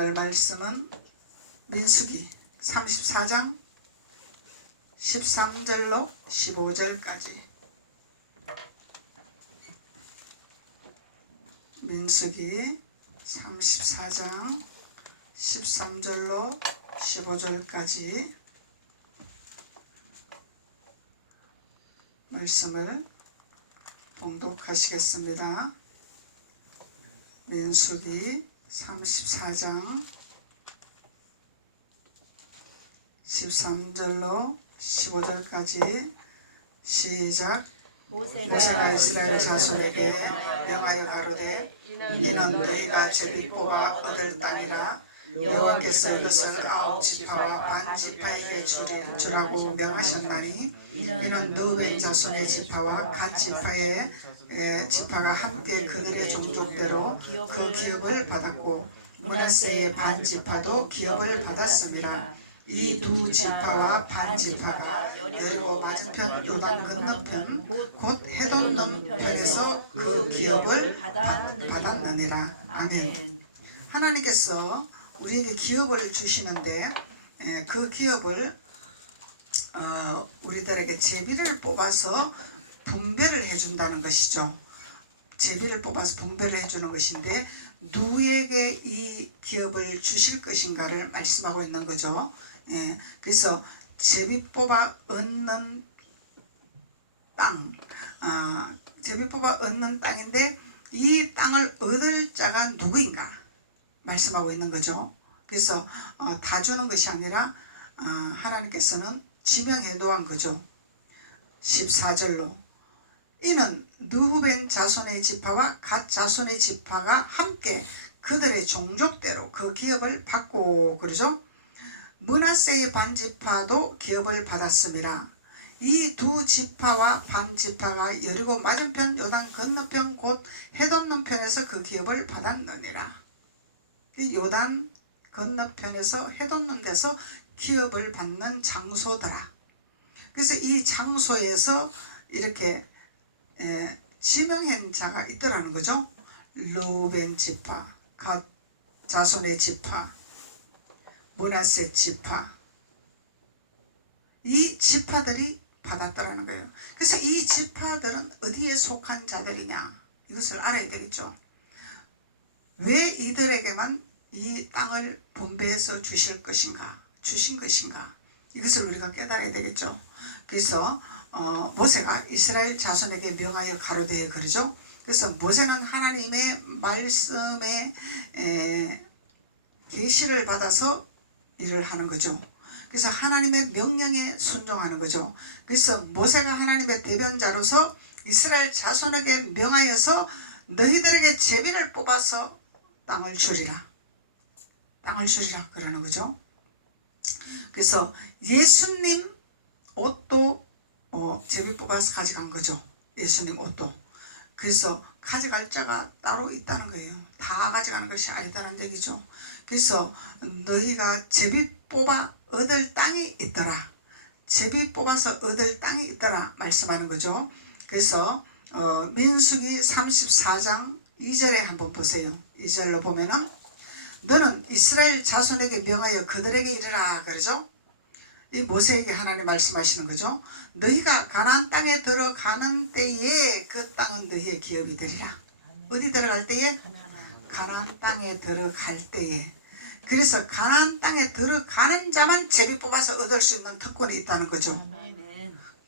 오늘 말씀은 민수기 34장 13절로 15절까지. 민수기 34장 13절로 15절까지 말씀을 봉독하시겠습니다. 민수기 34장 13절로 15절까지 시작. 모세가 이스라엘 자손에게 명하여 가로되 이는 너희가 제비 뽑아 얻을 땅이라 여호와께서 이것을 9지파와 반지파에게 주라고 명하셨나니 이는 르우벤 자손의 지파와 갓 지파의 지파가 함께 그들의 종족대로 그 기업을 받았고 므낫세의 반지파도 기업을 받았음이라. 이 두 지파와 반지파가 여리고 맞은편 요단 건너편 곧 해돈 넘편에서 그 기업을 받았느니라. 아멘. 하나님께서 우리에게 기업을 주시는데 그 기업을 우리들에게 제비를 뽑아서 분배를 해준다는 것이죠. 제비를 뽑아서 분배를 해주는 것인데 누구에게 이 기업을 주실 것인가를 말씀하고 있는 거죠. 그래서 제비 뽑아 얻는 땅, 제비 뽑아 얻는 땅인데 이 땅을 얻을 자가 누구인가 말씀하고 있는 거죠. 그래서 다 주는 것이 아니라 하나님께서는 지명해 놓은 거죠. 14절로 이는 르우벤 자손의 지파와 갓 자손의 지파가 함께 그들의 종족대로 그 기업을 받고 그러죠. 므낫세의 반지파도 기업을 받았음이라. 이 두 지파와 반지파가 여리고 맞은편 요단 건너편 곧 해돈 넘편에서 그 기업을 받았느니라. 요단 건너편에서 해돈 넘에서 기업을 받는 장소더라. 그래서 이 장소에서 이렇게 지명한 자가 있더라는 거죠. 르우벤 지파, 갓 자손의 지파, 므낫세 지파, 이 지파들이 받았더라는 거예요. 그래서 이 지파들은 어디에 속한 자들이냐 이것을 알아야 되겠죠. 왜 이들에게만 이 땅을 분배해서 주신 것인가 이것을 우리가 깨달아야 되겠죠. 그래서 모세가 이스라엘 자손에게 명하여 가로되 그러죠. 그래서 모세는 하나님의 말씀에 계시를 받아서 일을 하는 거죠. 그래서 하나님의 명령에 순종하는 거죠. 그래서 모세가 하나님의 대변자로서 이스라엘 자손에게 명하여서 너희들에게 제비를 뽑아서 땅을 주리라 그러는 거죠. 그래서 예수님 옷도 제비 뽑아서 가져간 거죠. 예수님 옷도. 그래서 가져갈 자가 따로 있다는 거예요. 다 가져가는 것이 아니다는 얘기죠. 그래서 너희가 제비 뽑아 얻을 땅이 있더라. 제비 뽑아서 얻을 땅이 있더라 말씀하는 거죠. 그래서 민수기 34장 2절에 한번 보세요. 2절로 보면은 너는 이스라엘 자손에게 명하여 그들에게 이르라 그러죠. 이 모세에게 하나님 말씀하시는 거죠. 너희가 가나안 땅에 들어가는 때에 그 땅은 너희의 기업이 되리라. 어디 들어갈 때에? 가나안 땅에 들어갈 때에. 그래서 가나안 땅에 들어가는 자만 제비 뽑아서 얻을 수 있는 특권이 있다는 거죠.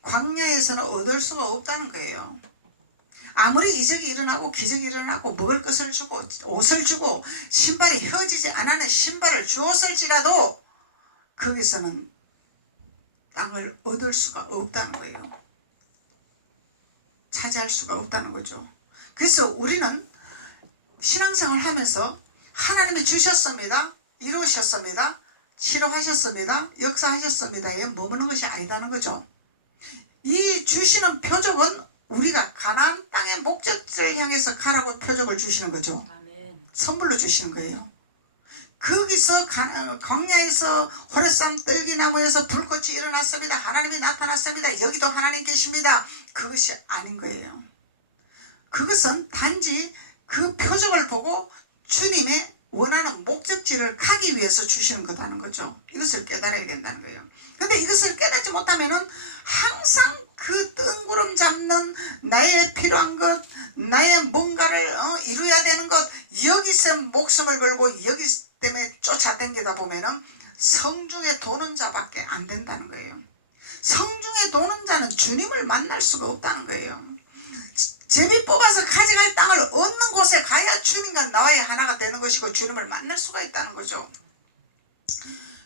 광야에서는 얻을 수가 없다는 거예요. 아무리 이적이 일어나고 기적이 일어나고 먹을 것을 주고 옷을 주고 신발이 휘어지지 않는 신발을 주었을지라도 거기서는 땅을 얻을 수가 없다는 거예요. 차지할 수가 없다는 거죠. 그래서 우리는 신앙생활을 하면서 하나님이 주셨습니다. 이루셨습니다. 치료하셨습니다. 역사하셨습니다에 머무는 것이 아니다는 거죠. 이 주시는 표적은 우리가 가나안 땅의 목적지를 향해서 가라고 표적을 주시는 거죠. 선물로 주시는 거예요. 거기서 광야에서 호레삼 떨기나무에서 불꽃이 일어났습니다. 하나님이 나타났습니다. 여기도 하나님 계십니다. 그것이 아닌 거예요. 그것은 단지 그 표적을 보고 주님의 원하는 목적지를 가기 위해서 주시는 거다는 거죠. 이것을 깨달아야 된다는 거예요. 근데 이것을 깨닫지 못하면은 항상 그 뜬구름 잡는 나의 필요한 것, 나의 뭔가를 이루어야 되는 것, 여기서 목숨을 걸고 여기 때문에 쫓아다니다 보면은 성중에 도는 자밖에 안 된다는 거예요. 성중에 도는 자는 주님을 만날 수가 없다는 거예요. 제비 뽑아서 가져갈 땅을 얻는 곳에 가야 주님과 나와의 하나가 되는 것이고 주님을 만날 수가 있다는 거죠.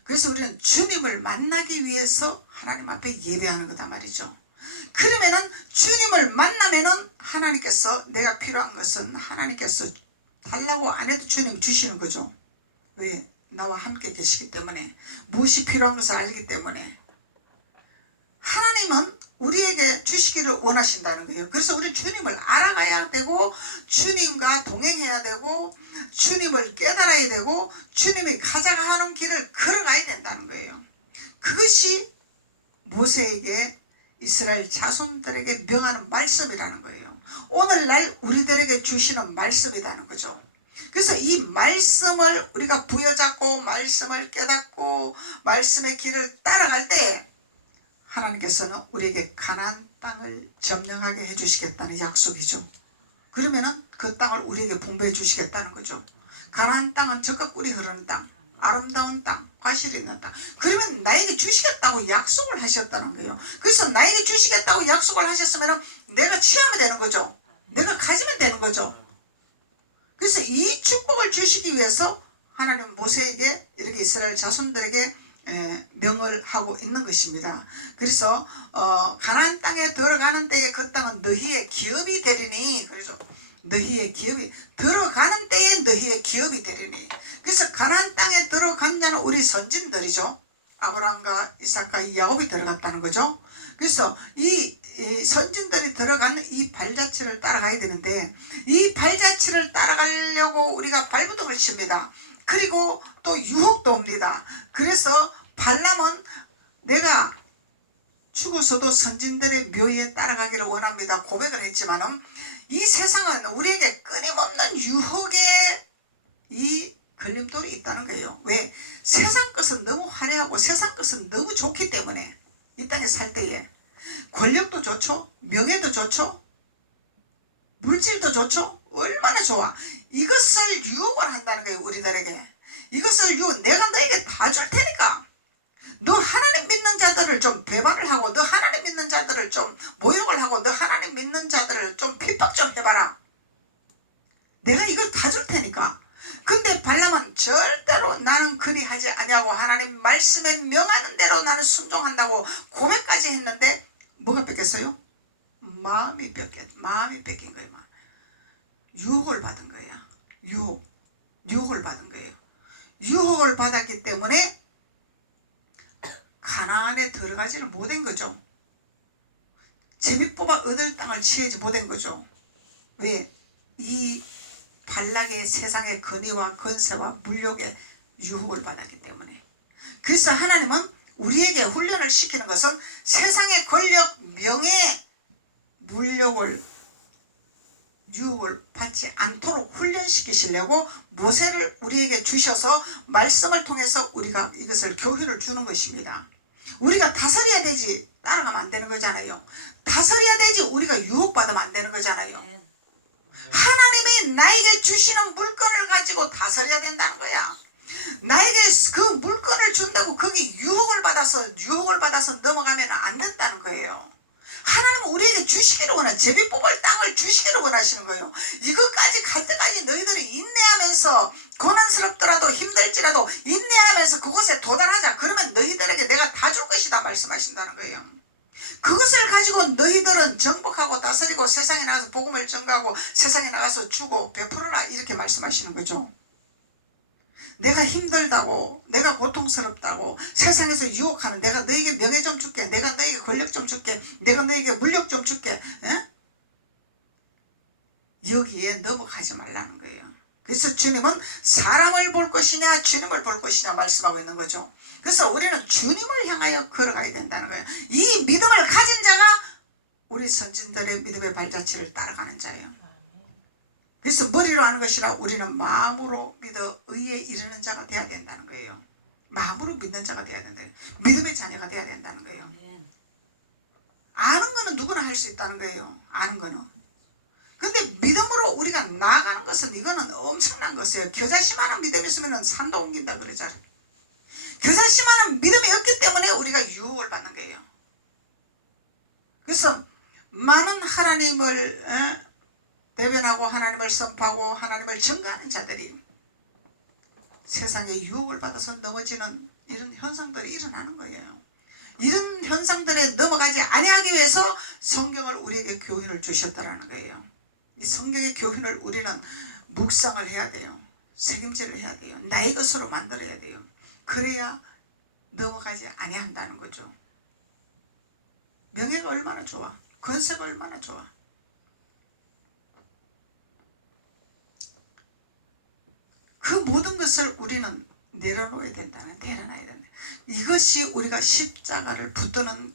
그래서 우리는 주님을 만나기 위해서 하나님 앞에 예배하는 거다 말이죠. 그러면은 주님을 만나면은 하나님께서 내가 필요한 것은 하나님께서 달라고 안 해도 주님 주시는 거죠. 왜? 나와 함께 계시기 때문에, 무엇이 필요한 것을 알기 때문에. 하나님은 우리에게 주시기를 원하신다는 거예요. 그래서 우리 주님을 알아가야 되고, 주님과 동행해야 되고, 주님을 깨달아야 되고, 주님이 가자가 하는 길을 걸어가야 된다는 거예요. 그것이 모세에게 이스라엘 자손들에게 명하는 말씀이라는 거예요. 오늘날 우리들에게 주시는 말씀이라는 거죠. 그래서 이 말씀을 우리가 부여잡고 말씀을 깨닫고 말씀의 길을 따라갈 때 하나님께서는 우리에게 가나안 땅을 점령하게 해주시겠다는 약속이죠. 그러면은 그 땅을 우리에게 분배해 주시겠다는 거죠. 가나안 땅은 적과 꿀이 흐르는 땅, 아름다운 땅, 과실이 있는 땅. 그러면 나에게 주시겠다고 약속을 하셨다는 거예요. 그래서 나에게 주시겠다고 약속을 하셨으면 내가 취하면 되는 거죠. 내가 가지면 되는 거죠. 그래서 이 축복을 주시기 위해서 하나님은 모세에게 이렇게 이스라엘 자손들에게 명을 하고 있는 것입니다. 그래서 가나안 땅에 들어가는 때에 그 땅은 너희의 기업이 되리니, 그래서 너희의 기업이 들어가는 때에 너희의 기업이 되리니. 그래서 가나안 땅에 들어간 자는 우리 선진들이죠. 아브라함과 이삭과 야곱이 들어갔다는 거죠. 그래서 이 선진들이 들어가는 이 발자취를 따라가야 되는데, 이 발자취를 따라가려고 우리가 발버둥을 칩니다. 그리고 또 유혹도 옵니다. 그래서 발람은 내가 죽어서도 선진들의 묘에 따라가기를 원합니다 고백을 했지만은, 이 세상은 우리에게 끊임없는 유혹의 이 걸림돌이 있다는 거예요. 왜? 세상 것은 너무 화려하고 세상 것은 너무 좋기 때문에. 이 땅에 살 때에 권력도 좋죠, 명예도 좋죠, 물질도 좋죠. 얼마나 좋아. 이것을 유혹을 한다는 거예요. 우리들에게 이것을 유혹, 내가 너에게 다 줄 테니까 너 하나님 믿는 자들을 좀 배반을 하고, 너 하나님 믿는 자들을 좀 모욕을 하고, 너 하나님 믿는 자들을 좀 핍박 좀 해봐라. 내가 이걸 다 줄 테니까. 근데 발람은 절대로 나는 그리하지 아니하고 하나님 말씀에 명하는 대로 나는 순종한다고 고백까지 했는데 뭐가 뺏겼어요? 마음이 뺏긴 거예요. 유혹을 받은 거야. 유혹을 받은 거예요. 유혹을 받았기 때문에 가나안에 들어가지는 못한 거죠. 제비 뽑아 얻을 땅을 취하지 못한 거죠. 왜? 이 발락의 세상의 권위와 권세와 물욕에 유혹을 받았기 때문에. 그래서 하나님은 우리에게 훈련을 시키는 것은 세상의 권력, 명예, 물욕을, 유혹을 받지 않도록 훈련시키시려고 모세를 우리에게 주셔서 말씀을 통해서 우리가 이것을 교훈을 주는 것입니다. 우리가 다스려야 되지 따라가면 안 되는 거잖아요. 다스려야 되지 우리가 유혹받으면 안 되는 거잖아요. 하나님이 나에게 주시는 물건을 가지고 다스려야 된다는 거야. 나에게 그 물건을 준다고 거기 유혹을 받아서 넘어가면 안 된다는 거예요. 하나님은 우리에게 주시기를 원해. 제비 뽑을 땅을 주시기를 원하시는 거예요. 이것까지 갈 때까지 너희들이 인내하면서 고난스럽더라도 힘들지라도 인내하면서 그곳에 도달하자. 그러면 너희들에게 내가 다 줄 것이다 말씀하신다는 거예요. 그것을 가지고 너희들은 정복하고 다스리고 세상에 나가서 복음을 전가하고 세상에 나가서 주고 베풀어라 이렇게 말씀하시는 거죠. 내가 힘들다고, 내가 고통스럽다고 세상에서 유혹하는, 내가 너에게 명예 좀 줄게, 내가 너에게 권력 좀 줄게, 내가 너에게 물력 좀 줄게, 에? 여기에 넘어가지 말라는 거예요. 그래서 주님은 사람을 볼 것이냐 주님을 볼 것이냐 말씀하고 있는 거죠. 그래서 우리는 주님을 향하여 걸어가야 된다는 거예요. 이 믿음을 가진 자가 우리 선진들의 믿음의 발자취를 따라가는 자예요. 그래서 머리로 하는 것이라 우리는 마음으로 믿어 의에 이르는 자가 돼야 된다는 거예요. 마음으로 믿는 자가 돼야 된다. 믿음의 자녀가 돼야 된다는 거예요. 아는 거는 누구나 할 수 있다는 거예요. 아는 거는. 근데 믿음으로 우리가 나아가는 것은 이거는 엄청난 것이에요. 겨자씨만한 믿음이 있으면 산도 옮긴다 그러잖아요. 겨자씨만한 믿음이 없기 때문에 우리가 유혹을 받는 거예요. 그래서 많은 하나님을 대변하고 하나님을 선포하고 하나님을 증거하는 자들이 세상에 유혹을 받아서 넘어지는 이런 현상들이 일어나는 거예요. 이런 현상들에 넘어가지 아니하기 위해서 성경을 우리에게 교훈을 주셨다라는 거예요. 이 성경의 교훈을 우리는 묵상을 해야 돼요. 책임질을 해야 돼요. 나의 것으로 만들어야 돼요. 그래야 넘어가지 아니한다는 거죠. 명예가 얼마나 좋아. 권세가 얼마나 좋아. 그 모든 것을 우리는 내려놔야 된다는, 내려놔야 된다. 이것이 우리가 십자가를 붙드는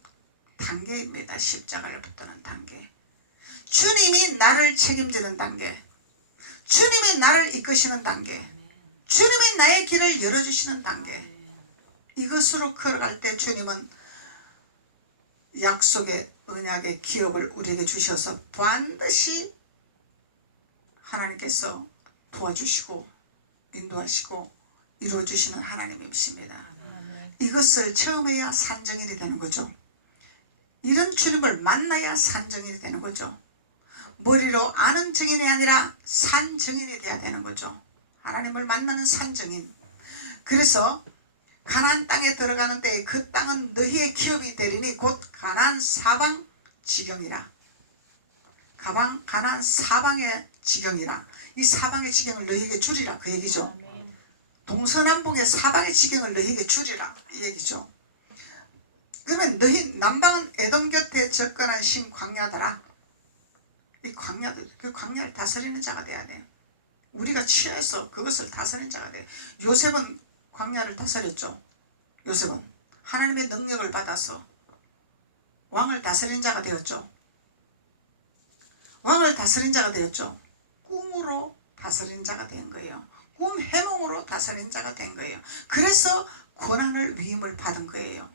단계입니다. 십자가를 붙드는 단계. 주님이 나를 책임지는 단계. 주님이 나를 이끄시는 단계. 주님이 나의 길을 열어주시는 단계. 이것으로 걸어갈 때 주님은 약속의 언약의 기업을 우리에게 주셔서 반드시 하나님께서 도와주시고 인도하시고 이루어주시는 하나님이십니다. 이것을 처음에야 산증인이 되는 거죠. 이런 주님을 만나야 산증인이 되는 거죠. 머리로 아는 증인이 아니라 산증인이 돼야 되는 거죠. 하나님을 만나는 산증인. 그래서 가나안 땅에 들어가는 데 그 땅은 너희의 기업이 되리니 곧 가나안 사방 지경이라. 가나안 사방의 지경이라. 이 사방의 지경을 너희에게 주리라 그 얘기죠. 동서남북의 사방의 지경을 너희에게 주리라 이 얘기죠. 그러면 너희 남방은 에돔 곁에 접근한 신 광야더라. 이 광야들, 그 광야를 다스리는 자가 돼야 돼. 우리가 취해서 그것을 다스리는 자가 돼. 요셉은 광야를 다스렸죠. 요셉은 하나님의 능력을 받아서 왕을 다스리는 자가 되었죠. 왕을 다스린 자가 되었죠. 꿈으로 다스린 자가 된 거예요. 꿈 해몽으로 다스린 자가 된 거예요. 그래서 고난을 위임을 받은 거예요.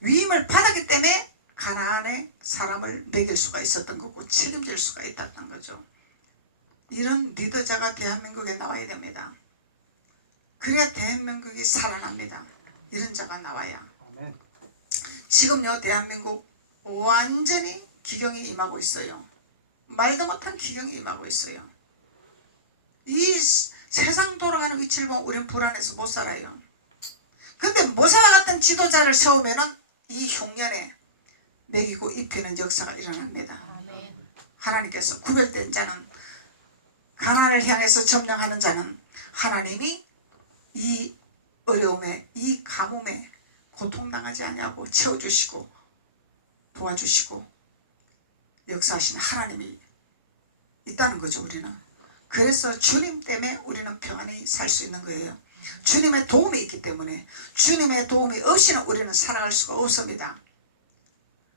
위임을 받았기 때문에 가나안의 사람을 먹일 수가 있었던 거고 책임질 수가 있었던 거죠. 이런 리더자가 대한민국에 나와야 됩니다. 그래야 대한민국이 살아납니다. 이런 자가 나와야. 지금요 대한민국 완전히 기경이 임하고 있어요. 말도 못한 기경이 임하고 있어요. 이 세상 돌아가는 위치를 보면 우리는 불안해서 못 살아요. 근데 모세와 같은 지도자를 세우면은 이 흉년에 먹이고 입히는 역사가 일어납니다. 하나님께서 구별된 자는, 가나안을 향해서 점령하는 자는 하나님이 이 어려움에, 이 가뭄에 고통당하지 않냐고 채워주시고 도와주시고 역사하시는 하나님이 있다는 거죠. 우리는. 그래서 주님 때문에 우리는 평안히 살 수 있는 거예요. 주님의 도움이 있기 때문에. 주님의 도움이 없이는 우리는 살아갈 수가 없습니다.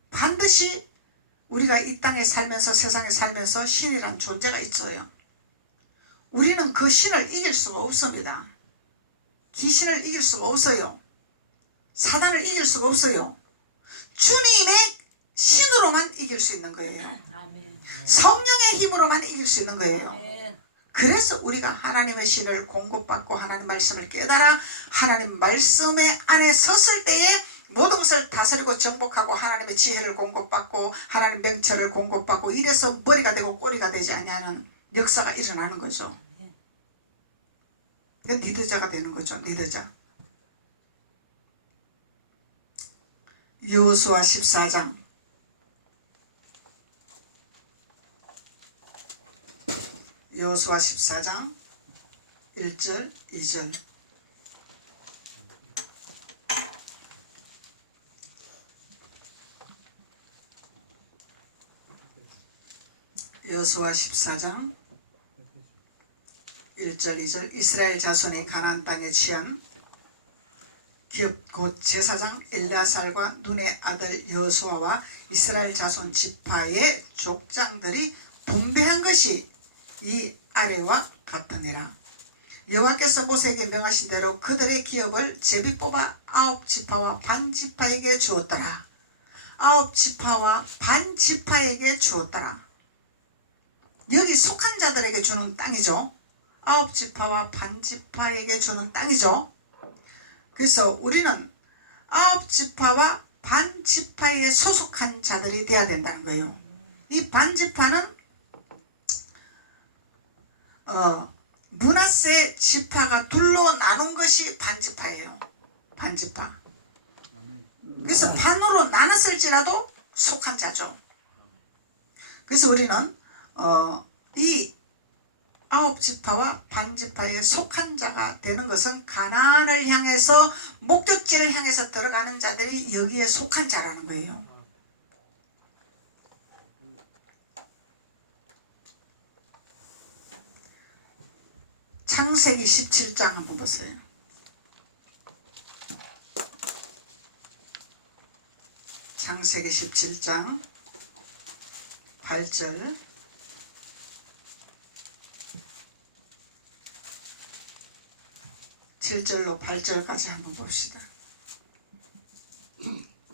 반드시 우리가 이 땅에 살면서, 세상에 살면서 신이란 존재가 있어요. 우리는 그 신을 이길 수가 없습니다. 귀신을 이길 수가 없어요. 사단을 이길 수가 없어요. 주님의 신으로만 이길 수 있는 거예요. 성령의 힘으로만 이길 수 있는 거예요. 그래서 우리가 하나님의 신을 공급받고 하나님 말씀을 깨달아 하나님 말씀의 안에 섰을 때에 모든 것을 다스리고 정복하고 하나님의 지혜를 공급받고 하나님 명철을 공급받고 이래서 머리가 되고 꼬리가 되지 않냐는 역사가 일어나는 거죠. 그러니까 리더자가 되는 거죠. 리더자. 여호수아 14장 여호수아 14장 1절 2절 여호수아 14장 1절 2절 이스라엘 자손이 가나안 땅에 취한 기업 곧 제사장 엘르아살과 눈의 아들 여호수아와 이스라엘 자손 지파의 족장들이 분배한 것이 이 아래와 같으니라. 여호와께서 모세에게 명하신 대로 그들의 기업을 제비 뽑아 9지파와 반지파에게 주었더라. 9지파와 반지파에게 주었더라. 여기 속한 자들에게 주는 땅이죠. 9지파와 반지파에게 주는 땅이죠. 그래서 우리는 9지파와 반지파에 소속한 자들이 되어야 된다는 거예요. 이 반지파는 므낫세 지파가 둘로 나눈 것이 반지파예요. 반지파. 그래서 반으로 나눴을지라도 속한 자죠. 그래서 우리는 이 9지파와 반지파에 속한 자가 되는 것은 가나안을 향해서 목적지를 향해서 들어가는 자들이 여기에 속한 자라는 거예요. 창세기 17장 한번 보세요. 창세기 17장 8절 7절로 8절까지 한번 봅시다.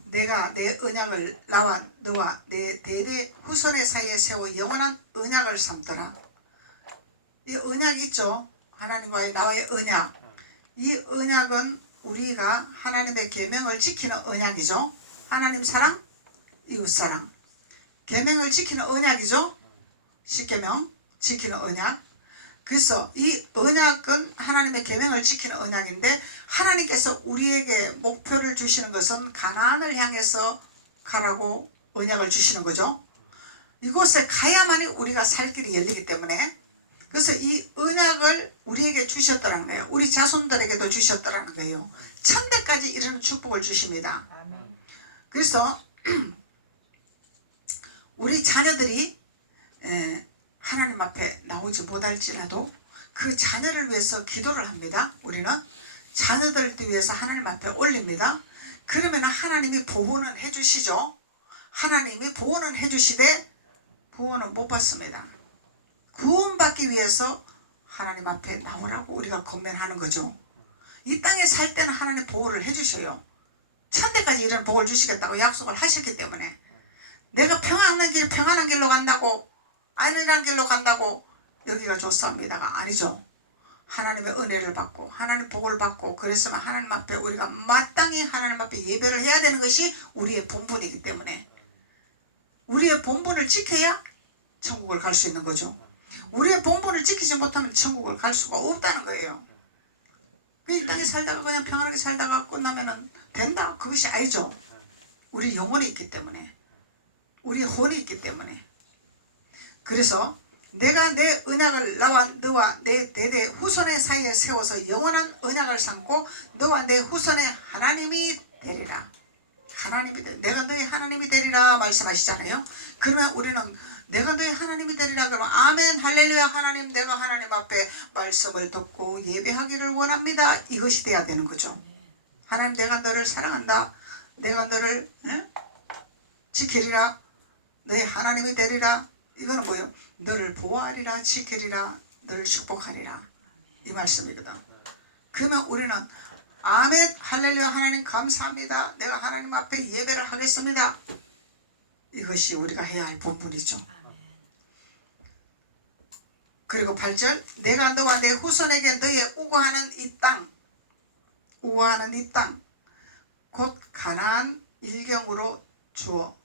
내가 내 언약을 나와 너와 내 대대 후손의 사이에 세워 영원한 언약을 삼더라. 이 언약 있죠. 하나님과의 나와의 언약. 이 언약은 우리가 하나님의 계명을 지키는 언약이죠. 하나님 사랑, 이웃 사랑. 계명을 지키는 언약이죠. 십계명 지키는 언약. 그래서 이 언약은 하나님의 계명을 지키는 언약인데 하나님께서 우리에게 목표를 주시는 것은 가나안을 향해서 가라고 언약을 주시는 거죠. 이곳에 가야만이 우리가 살 길이 열리기 때문에 그래서 이 언약을 우리에게 주셨더라는 거예요. 우리 자손들에게도 주셨더라는 거예요. 천대까지 이르는 축복을 주십니다. 그래서 우리 자녀들이 하나님 앞에 나오지 못할지라도 그 자녀를 위해서 기도를 합니다. 우리는 자녀들을 위해서 하나님 앞에 올립니다. 그러면 하나님이 보호는 해주시죠. 하나님이 보호는 해주시되 보호는 못 받습니다. 구원받기 위해서 하나님 앞에 나오라고 우리가 권면하는 거죠. 이 땅에 살 때는 하나님 보호를 해주셔요. 천대까지 이런 복을 주시겠다고 약속을 하셨기 때문에 내가 평안한 길로 간다고 안일한 길로 간다고 여기가 좋습니다가 아니죠. 하나님의 은혜를 받고 하나님 복을 받고 그랬으면 하나님 앞에 우리가 마땅히 하나님 앞에 예배를 해야 되는 것이 우리의 본분이기 때문에 우리의 본분을 지켜야 천국을 갈 수 있는 거죠. 우리의 본분을 지키지 못하면 천국을 갈 수가 없다는 거예요. 이 땅에 살다가 그냥 평안하게 살다가 끝나면 된다? 그것이 아니죠. 우리 영혼이 있기 때문에 우리 혼이 있기 때문에 그래서 내가 내 언약을 나와 너와 내 대대 후손의 사이에 세워서 영원한 언약을 삼고 너와 내 후손의 하나님이 되리라. 하나님이 내가 너희 하나님이 되리라 말씀하시잖아요. 그러면 우리는 내가 너희 하나님이 되리라 그러면 아멘 할렐루야 하나님 내가 하나님 앞에 말씀을 듣고 예배하기를 원합니다. 이것이 돼야 되는 거죠. 하나님 내가 너를 사랑한다. 내가 너를 지키리라. 너희 하나님이 되리라. 이거는 뭐예요? 너를 보호하리라 지키리라 너를 축복하리라 이 말씀이거든. 그러면 우리는 아멘 할렐루야 하나님 감사합니다. 내가 하나님 앞에 예배를 하겠습니다. 이것이 우리가 해야 할 본분이죠. 그리고 8절 내가 너와 내 후손에게 너의 우거하는 이 땅 곧 가나안 일경으로 주어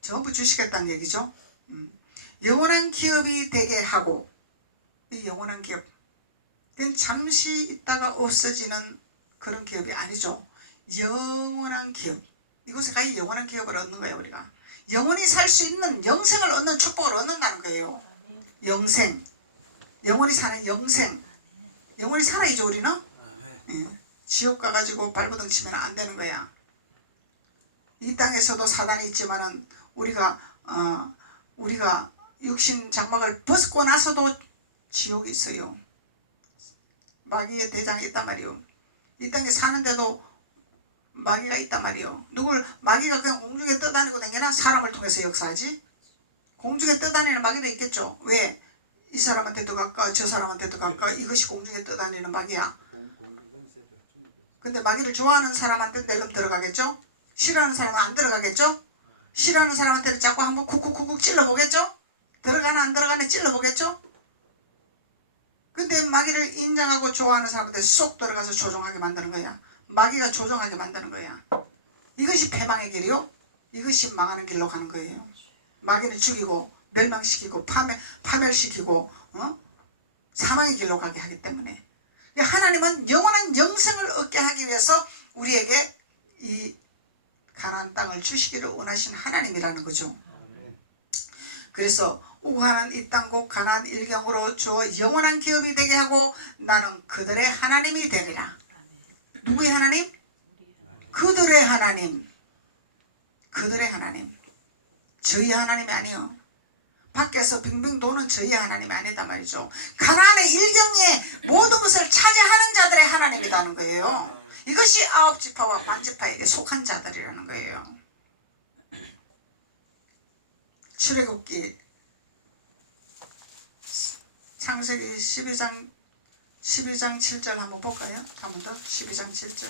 전부 주시겠다는 얘기죠. 영원한 기업이 되게 하고 이 영원한 기업 잠시 있다가 없어지는 그런 기업이 아니죠. 영원한 기업 이곳에 가야 영원한 기업을 얻는 거예요. 우리가 영원히 살 수 있는 영생을 얻는 축복을 얻는다는 거예요. 영생 영원히 사는 영생 영원히 살아야죠. 우리는 지옥 가가지고 발버둥 치면 안 되는 거야. 이 땅에서도 사단이 있지만은 우리가 육신 장막을 벗고 나서도 지옥이 있어요. 마귀의 대장이 있단 말이요. 이 땅에 사는데도 마귀가 있단 말이요. 마귀가 그냥 공중에 떠다니고 다니나 사람을 통해서 역사하지? 공중에 떠다니는 마귀도 있겠죠. 왜? 이 사람한테도 갈까 저 사람한테도 갈까 이것이 공중에 떠다니는 마귀야. 근데 마귀를 좋아하는 사람한테 낼름 들어가겠죠? 싫어하는 사람은 안 들어가겠죠? 싫어하는 사람한테는 자꾸 한번 쿡쿡쿡쿡 찔러보겠죠? 들어가나 안 들어가나 찔러보겠죠? 근데 마귀를 인정하고 좋아하는 사람한테 쏙 들어가서 조종하게 만드는 거야. 마귀가 조종하게 만드는 거야. 이것이 패망의 길이요. 이것이 망하는 길로 가는 거예요. 마귀는 죽이고 멸망시키고 파멸시키고 사망의 길로 가게 하기 때문에 하나님은 영원한 영생을 얻게 하기 위해서 우리에게 이 가나안 땅을 주시기를 원하신 하나님이라는 거죠. 그래서 우하는 이 땅 곧 가나안 일경으로 주어 영원한 기업이 되게 하고 나는 그들의 하나님이 되리라. 누구의 하나님? 그들의 하나님. 그들의 하나님. 저희 하나님이 아니요. 밖에서 빙빙 도는 저희 하나님이 아니다 말이죠. 가나안의 일경에 모든 것을 차지하는 자들의 하나님이라는 거예요. 이것이 아홉 지파와 반지파에게 속한 자들이라는 거예요. 출애굽기 창세기 12장 7절 한번 볼까요? 한 번 더. 12장 7절.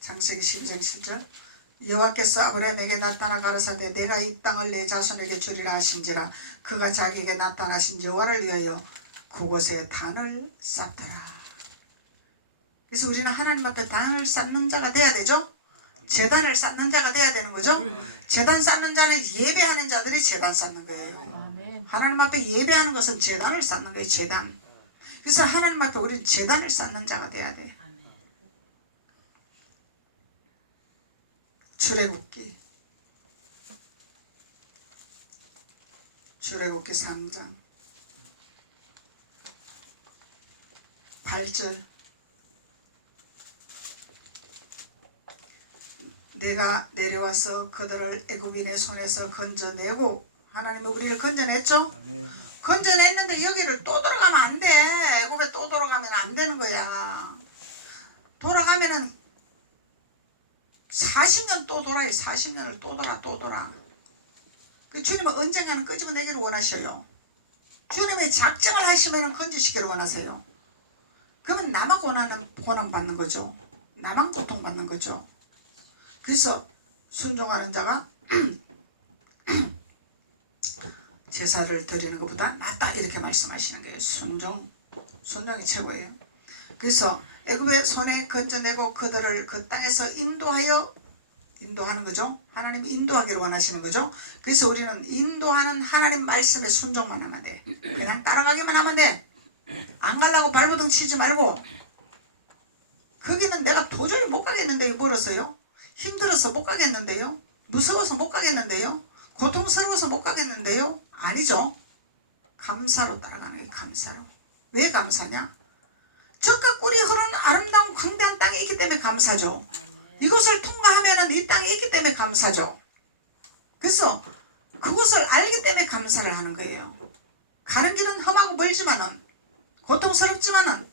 창세기 12장 7절. 여호와께서 아브라함에게 나타나 가라사대 내가 이 땅을 내 자손에게 주리라 하신지라 그가 자기에게 나타나신 여호와를 위하여 그곳에 단을 쌓더라. 그래서 우리는 하나님 앞에 단을 쌓는 자가 돼야 되죠. 제단을 쌓는 자가 돼야 되는 거죠. 제단 쌓는 자는 예배하는 자들이 제단 쌓는 거예요. 하나님 앞에 예배하는 것은 제단을 쌓는 거예요. 제단. 그래서 하나님 앞에 우리는 제단을 쌓는 자가 돼야 돼. 출애굽기 3장 8절. 내가 내려와서 그들을 애굽인의 손에서 건져내고 하나님은 우리를 건져냈죠? 건져냈는데 여기를 또 돌아가면 안 돼. 애굽에 또 돌아가면 안 되는 거야. 돌아가면은 40년 또 돌아요. 40년을 또 돌아. 그 주님은 언젠가는 끄집어내기를 원하셔요. 주님의 작정을 하시면 건지시기를 원하세요. 그러면 나만 고난 받는 거죠. 나만 고통받는 거죠. 그래서 순종하는 자가 제사를 드리는 것보다 낫다 이렇게 말씀하시는 거예요. 순종이 최고예요. 그래서 애굽의 손에 건져내고 그들을 그 땅에서 인도하는 거죠. 하나님이 인도하기를 원하시는 거죠. 그래서 우리는 인도하는 하나님 말씀에 순종만 하면 돼. 그냥 따라가기만 하면 돼. 안 가려고 발버둥 치지 말고. 거기는 내가 도저히 못 가겠는데요. 멀어서요. 힘들어서 못 가겠는데요. 무서워서 못 가겠는데요. 고통스러워서 못 가겠는데요. 아니죠. 감사로 따라가는 게 감사로. 왜 감사냐? 젖과 꿀이 흐르는 아름다운 광대한 땅이 있기 때문에 감사죠. 이것을 통과하면 이 땅이 있기 때문에 감사죠. 그래서 그것을 알기 때문에 감사를 하는 거예요. 가는 길은 험하고 멀지만은 고통스럽지만은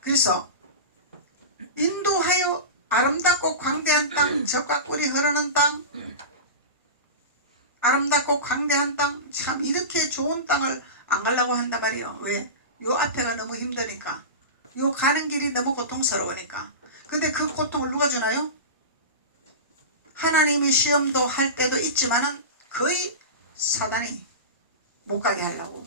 그래서 인도하여 아름답고 광대한 땅, 젖과 꿀이 흐르는 땅, 아름답고 광대한 땅, 참 이렇게 좋은 땅을 안 가려고 한단 말이에요. 왜? 요 앞에가 너무 힘드니까. 요 가는 길이 너무 고통스러우니까. 근데 그 고통을 누가 주나요? 하나님이 시험도 할 때도 있지만은 거의 사단이 못 가게 하려고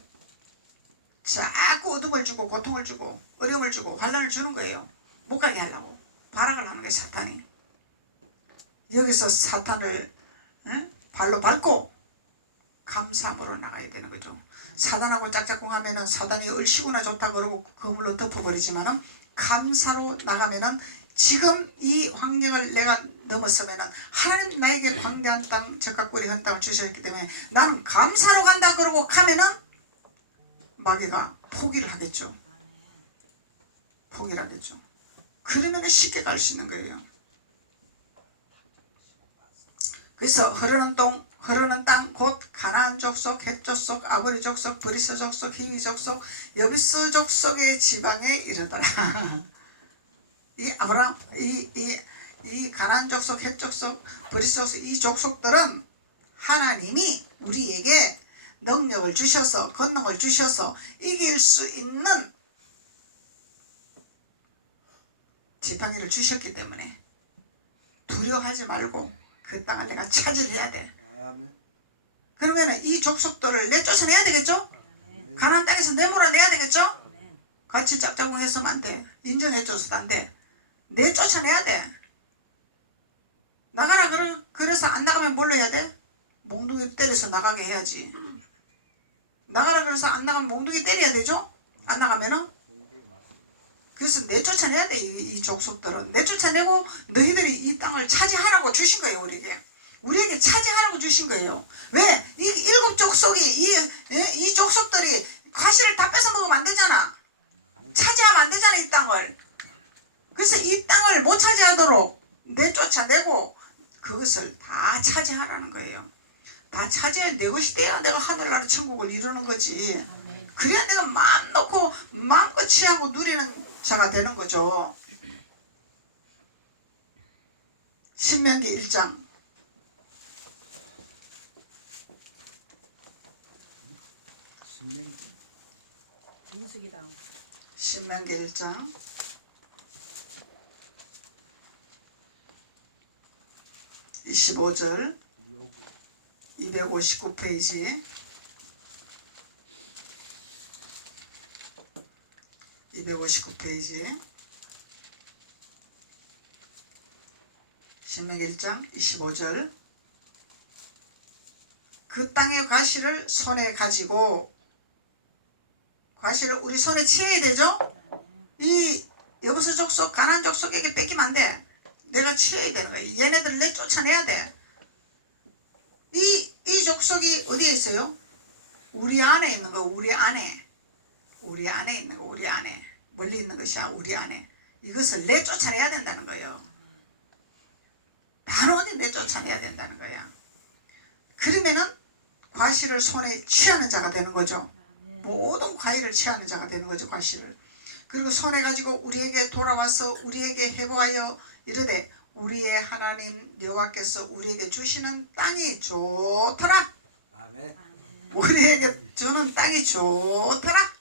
자꾸 어둠을 주고 고통을 주고 어려움을 주고 환난을 주는 거예요. 못 가게 하려고 발악을 하는 거예요. 사탄이. 여기서 사탄을 발로 밟고 감사함으로 나가야 되는 거죠. 사단하고 짝짝꿍 하면은 사단이 얼씨구나 좋다 그러고 그물로 덮어버리지만은 감사로 나가면은 지금 이 환경을 내가 넘었으면은 하나님 나에게 광대한 땅, 젖과 꿀이 흐른 땅을 주셨기 때문에 나는 감사로 간다 그러고 가면은 마귀가 포기를 하겠죠. 포기를 하겠죠. 그러면 쉽게 갈 수 있는 거예요. 그래서 흐르는 땅 곧 가나안 족속, 헷 족속, 아모리 족속, 브리스 족속, 히위 족속, 여비스 족속의 지방에 이르더라. 이 이 가나안 족속, 헷 족속, 브리스 족속, 이 족속들은 하나님이 우리에게 능력을 주셔서, 권능을 주셔서 이길 수 있는 지팡이를 주셨기 때문에 두려워하지 말고 그 땅을 내가 차지해야 돼. 그러면 이 족속들을 내쫓아내야 되겠죠? 가나안 땅에서 내몰아내야 되겠죠? 같이 짝짝꿍해서는 안 돼. 인정해줘서도 안 돼. 내쫓아내야 돼. 나가라 그래서 안 나가면 뭘로 해야 돼? 몽둥이 때려서 나가게 해야지. 나가라 그래서 안 나가면 몽둥이 때려야 되죠? 안 나가면은. 그래서 내쫓아내야 돼. 이 족속들은 내쫓아내고 너희들이 이 땅을 차지하라고 주신 거예요. 우리에게 차지하라고 주신 거예요. 왜? 이 7 족속이 이 족속들이 과실을 다 뺏어 먹으면 안 되잖아. 차지하면 안 되잖아, 이 땅을. 그래서 이 땅을 못 차지하도록 내쫓아내고 그것을 다 차지하라는 거예요. 다 차지해 내 것이 돼야 내가 하늘나라 천국을 이루는 거지. 그래야 내가 마음 놓고 마음껏 취하고 누리는 자가 되는 거죠. 신명기 1장 신명기 1장 25절 259페이지 259페이지 신명기 1장 25절 그 땅의 과실을 손에 가지고 과실을 우리 손에 취해야 되죠? 이 여부수 족속 가나안 족속에게 뺏기면 안 돼. 내가 취해야 되는 거야. 얘네들을 내쫓아내야 돼. 이 족속이 어디에 있어요? 우리 안에 있는 거. 우리 안에 있는 거. 우리 안에 멀리 있는 것이야. 우리 안에 이것을 내쫓아내야 된다는 거예요. 단호하게 내쫓아내야 된다는 거야. 그러면은 과실을 손에 취하는 자가 되는 거죠. 모든 과일을 취하는 자가 되는 거죠. 과실을. 그리고 손에 가지고 우리에게 돌아와서 우리에게 회복하여 이르되 우리의 하나님 여호와께서 우리에게 주시는 땅이 좋더라. 우리에게 주는 땅이 좋더라.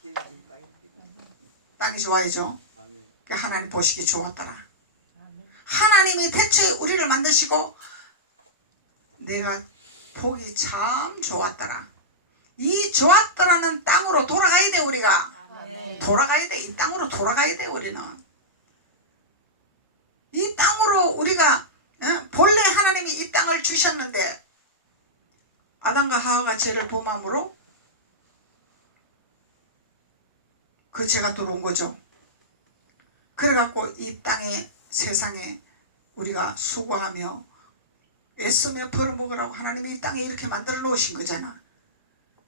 땅이 좋아야죠. 하나님 보시기 좋았더라. 하나님이 태초에 우리를 만드시고 내가 보기 참 좋았더라. 이 좋았더라는 땅으로 돌아가야 돼. 우리가 돌아가야 돼. 이 땅으로 돌아가야 돼. 우리는 이 땅으로 우리가 본래 하나님이 이 땅을 주셨는데 아담과 하와가 죄를 범함으로 그 죄가 들어온 거죠. 그래갖고 이 땅에 세상에 우리가 수고하며 애쓰며 벌어먹으라고 하나님이 이 땅에 이렇게 만들어 놓으신 거잖아.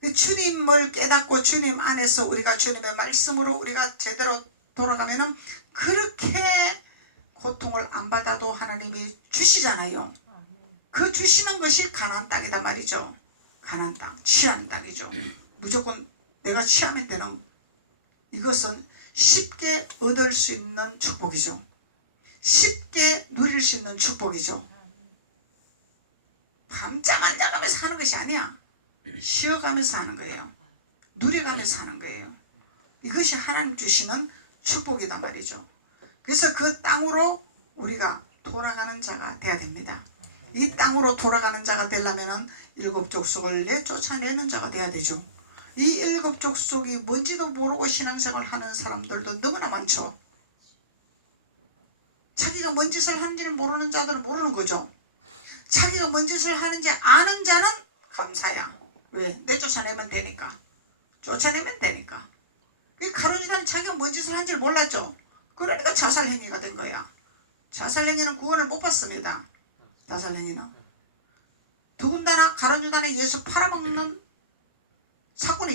주님을 깨닫고 주님 안에서 우리가 주님의 말씀으로 우리가 제대로 돌아가면은 그렇게 고통을 안 받아도 하나님이 주시잖아요. 그 주시는 것이 가나안 땅이다 말이죠. 가나안 땅, 취하는 땅이죠. 무조건 내가 취하면 되는 이것은 쉽게 얻을 수 있는 축복이죠. 쉽게 누릴 수 있는 축복이죠. 밤잠 안 자가면서 하는 것이 아니야. 쉬어가면서 하는 거예요. 누려가면서 하는 거예요. 이것이 하나님 주시는 축복이다 말이죠. 그래서 그 땅으로 우리가 돌아가는 자가 돼야 됩니다. 이 땅으로 돌아가는 자가 되려면 7 족속을 내쫓아내는 자가 돼야 되죠. 이 7 족속이 뭔지도 모르고 신앙생활 하는 사람들도 너무나 많죠. 자기가 뭔 짓을 하는지를 모르는 자들은 모르는 거죠. 자기가 뭔 짓을 하는지 아는 자는 감사야. 왜? 내쫓아내면 되니까. 쫓아내면 되니까. 가룟유다는 자기가 뭔 짓을 한지를 몰랐죠. 그러니까 자살행위가 된 거야. 자살행위는 구원을 못 받습니다. 자살행위는. 더군다나 가룟유다는 예수 팔아먹는 사건이